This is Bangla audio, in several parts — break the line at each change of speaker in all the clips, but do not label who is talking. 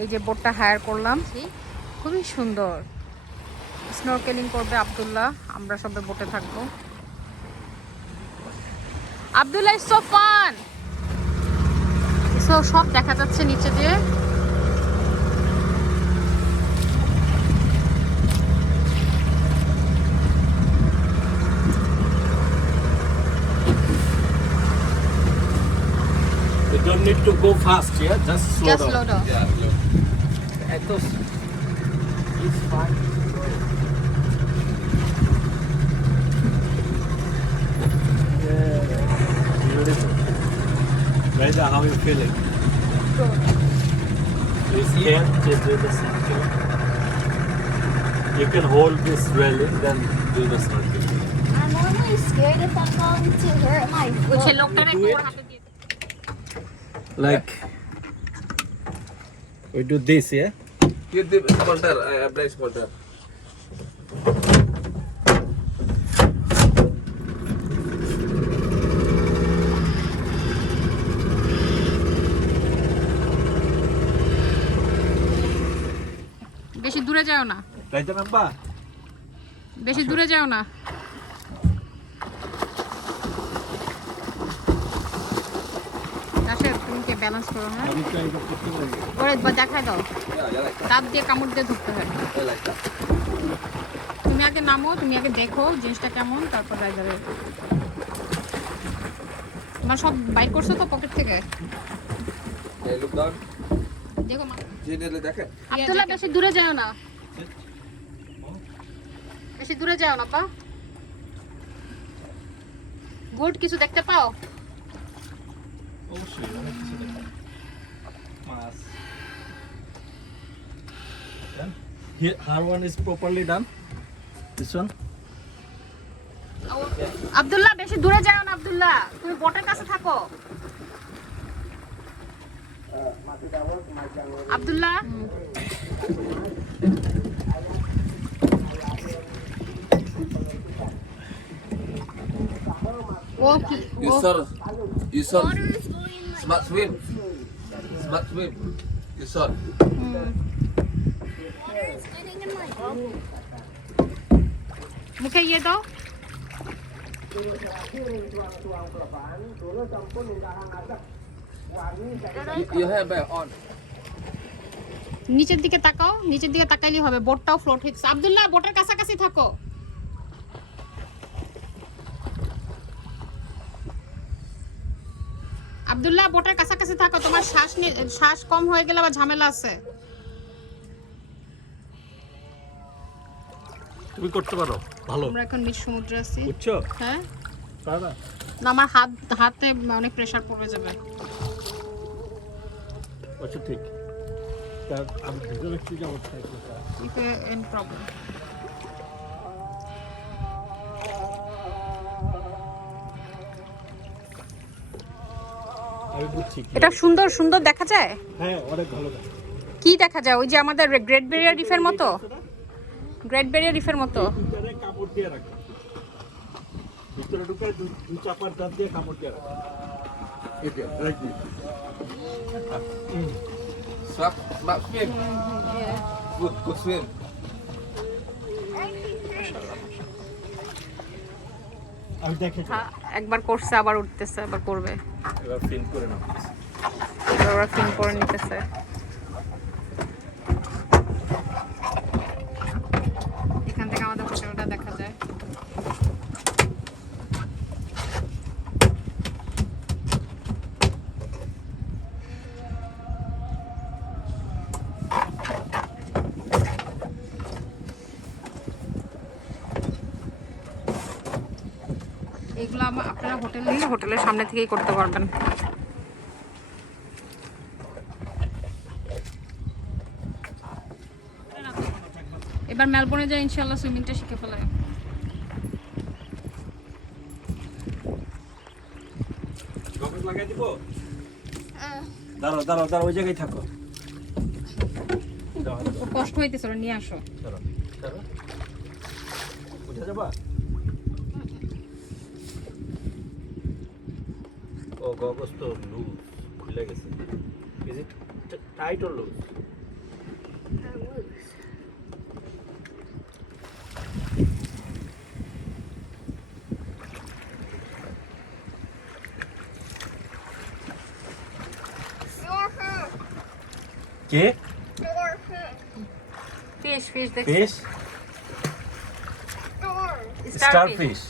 এই যে বোটটা হায়ার করলাম খুবই সুন্দর স্নোরকেলিং করবে আব্দুল্লাহ আমরা সবাই বোটে থাকব Abdullah is so fun so সব দেখা যাচ্ছে নিচে দিয়ে
You don't need to go fast, yeah? Just slow
Just
down.
slow down.
Yeah, slow. Estos. It's fine. Yeah. Beautiful. Raja, how you feeling? Good. You can just do the circle. You can hold this railing, then do the circle.
I'm only scared if I'm going to hurt my foot.
Which
looked
at
it. Like we do this, yeah.
Give the sponsor, uh, price sponsor.
বেশি দূরে যাও না
Raisa, number?
বেশি দূরে যাও না ব্যালেন্স করো হ্যাঁ। ওরে দেখায় দাও. দাঁত দিয়ে কামড় দিয়ে ধরতে হয়. তুমি আগে নামো তুমি আগে দেখো জিনিসটা কেমন তারপর রাইডারে তোমার সব বাইর করছ তো পকেট থেকে. দেখো মা
Genially দেখে
আব্দুল্লাহ বেশি দূরে যাও না বেশি দূরে যাও না পা গুড কিছু দেখতে পাও
অবশ্যই অনেক কিছু দেখলাম। মাছ। Here, her one is properly done. This one?
Abdullah বেশি দূরে যাও না আব্দুল্লাহ। তুমি বোটের কাছে থাকো। Abdullah?
smart swim. Smart swim. You saw.
Hmm.
water is getting in my bubble.
মুখে ইয়ে দাও
You, you have back on.
নিচের দিকে তাকাও নিচের দিকে তাকাইলেই হবে বোটটাও ফ্লোট হচ্ছে আব্দুল্লাহ বোটের কাছাকাছি থাকো আব্দুল্লাহ বোটের কাছাকাছি থাকো। তোমার শ্বাস শ্বাস কম হয়ে গেলে আবার ঝামেলা আছে।
তুমি করতে পারো। ভালো।
আমরা এখন মিট সমুদ্রে আছি।
বুঝছ?
হ্যাঁ?
পারবা
না আমার হাত হাতে অনেক প্রেসার পড়ে যাবে।
আচ্ছা ঠিক। তা আমি কি যাব? Try করতে।
ইফে এন প্রবলেম এটা সুন্দর সুন্দর দেখা যায়
হ্যাঁ অনেক ভালো।
কি দেখা যায় ওই যে আমাদের গ্রেট বেরিয়ার রিফের মতো গ্রেট বেরিয়ার রিফের মতো
ভিতরে কাপড় দিয়ে রাখো ভিতরে ঢুকে দু- চাপার দাঁত দিয়ে কাপড় দিয়ে রাখো
Okay.
Like this.
Smart, smart swim.
আমি দেখে
হ্যাঁ, একবার করছে আবার উঠতেছে আবার করবে।
এবার ফিন করে নাও।
এবার ওরা ফিল করে নিতেছে এখান থেকে আমাদের হোটেলটা দেখা যায় এগুলো আমা- আপনারা হোটেল নিলে হোটেলের সামনে থেকেই করতে পারবেন। এবার মেলবোর্নে যাই ইনশাল্লাহ সুইমিংটা শিখে ফেলায়
লাগাই দিব?
Uh,
দাঁড়াও দাঁড়াও দাঁড়াও ওই জায়গায় থাকো।
কষ্ট হইতেছে নিয়ে আসো।
দাঁড়াও, দাঁড়াও। উঠে যাবা? গ গগস তো লুজ খুলে গেছে is it tight or loose K
fish, fish. The
fish. Starfish. Starfish.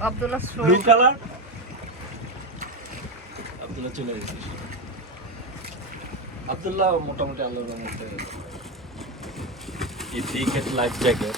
Abdullah
Blue color. Abdullah চলে গেছিস।
আবদুল্লাহ মোটামুটি আল্লাহর মধ্যে
লাইফ জ্যাকেট